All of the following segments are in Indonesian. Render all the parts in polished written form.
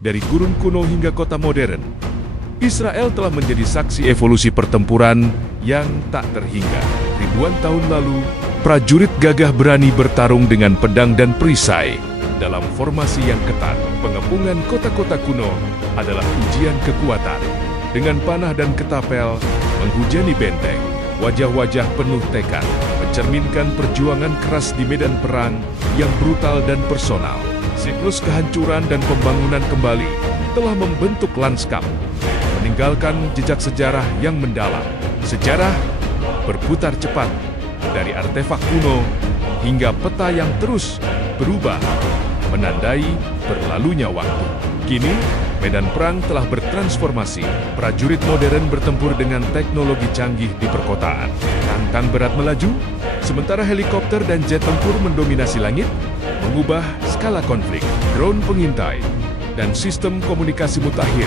Dari gurun kuno hingga kota modern, Israel telah menjadi saksi evolusi pertempuran yang tak terhingga. Ribuan tahun lalu, prajurit gagah berani bertarung dengan pedang dan perisai. Dalam formasi yang ketat, pengepungan kota-kota kuno adalah ujian kekuatan. Dengan panah dan ketapel, menghujani benteng, wajah-wajah penuh tekad, mencerminkan perjuangan keras di medan perang yang brutal dan personal. Siklus kehancuran dan pembangunan kembali telah membentuk lanskap, meninggalkan jejak sejarah yang mendalam. Sejarah berputar cepat, dari artefak kuno hingga peta yang terus berubah, menandai berlalunya waktu. Kini, medan perang telah bertransformasi. Prajurit modern bertempur dengan teknologi canggih di perkotaan. Tank berat melaju, sementara helikopter dan jet tempur mendominasi langit, mengubah skala konflik. Drone pengintai dan sistem komunikasi mutakhir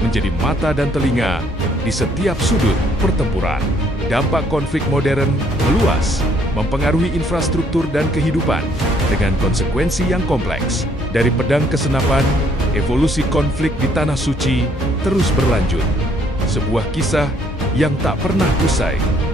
menjadi mata dan telinga di setiap sudut pertempuran. Dampak konflik modern meluas, mempengaruhi infrastruktur dan kehidupan dengan konsekuensi yang kompleks. Dari pedang ke senapan, evolusi konflik di Tanah Suci terus berlanjut. Sebuah kisah yang tak pernah usai.